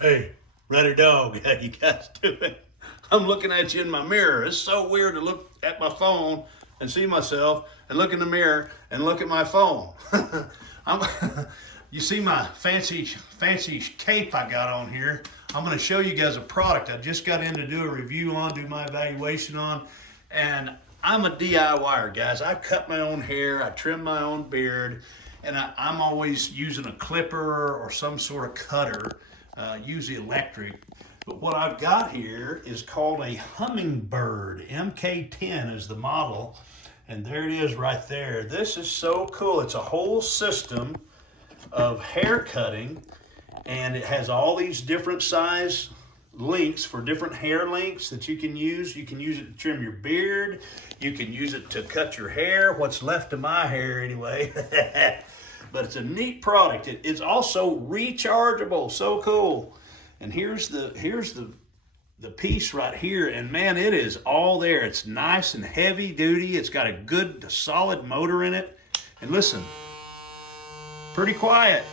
Hey, Redder Dog, how you guys doing? I'm looking at you in my mirror. It's so weird to look at my phone and see myself and look in the mirror and look at my phone. I'm, you see my fancy cape I got on here. I'm going to show you guys a product I just got in to do a review on, do my evaluation on. And I'm a DIYer, guys. I cut my own hair, I trim my own beard, and I'm always using a clipper or some sort of cutter, usually electric. But what I've got here is called a Hummingbird MK10 is the model. And there it is right there. This is so cool. It's a whole system of hair cutting, and it has all these different size links for different hair lengths that you can use. You can use it to trim your beard. You can use it to cut your hair, what's left of my hair anyway. But it's a neat product. It's also rechargeable. So cool. And here's the piece right here, and man, it is all there. It's nice and heavy duty. It's got a good solid motor in it. And listen, pretty quiet.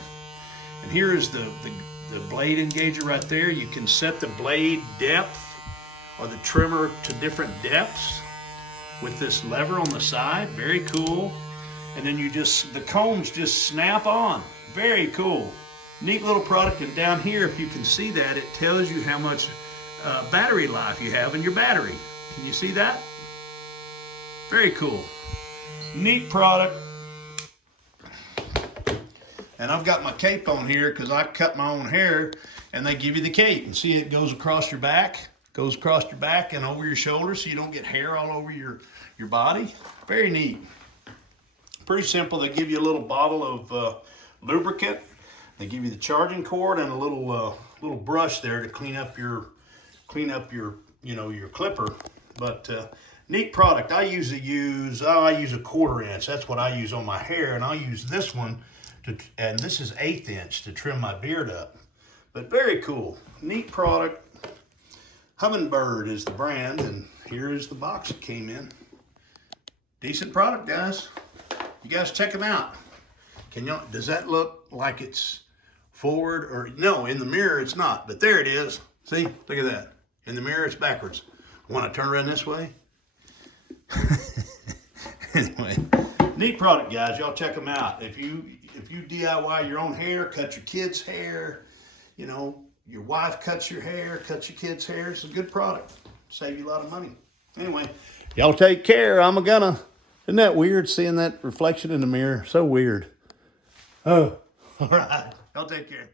And here is the blade engager right there. You can set the blade depth or the trimmer to different depths with this lever on the side. Very cool. And then the combs just snap on. Very cool. Neat little product. And down here, if you can see that, it tells you how much battery life you have in your battery. Can you see that? Very cool. Neat product. And I've got my cape on here because I cut my own hair, and they give you the cape. And see, it goes across your back, and over your shoulders so you don't get hair all over your body. Very neat. Pretty simple. They give you a little bottle of lubricant. They give you the charging cord and a little brush there to clean up your your clipper. But neat product. I usually use a 1/4 inch. That's what I use on my hair, and I'll use this one and this is 1/8 inch to trim my beard up. But very cool, neat product. Hummingbird is the brand, and here is the box it came in. Decent product, guys. You guys check them out. Does that look like it's forward or no? In the mirror it's not, but there it is. See, look at that. In the mirror it's backwards. Want to turn around this way? Anyway, neat product, guys. Y'all check them out. If you DIY your own hair, cut your kids' hair, your wife cuts your hair, cuts your kids' hair, it's a good product. Save you a lot of money. Anyway, y'all take care. Isn't that weird seeing that reflection in the mirror? So weird. Oh, all right. Y'all take care.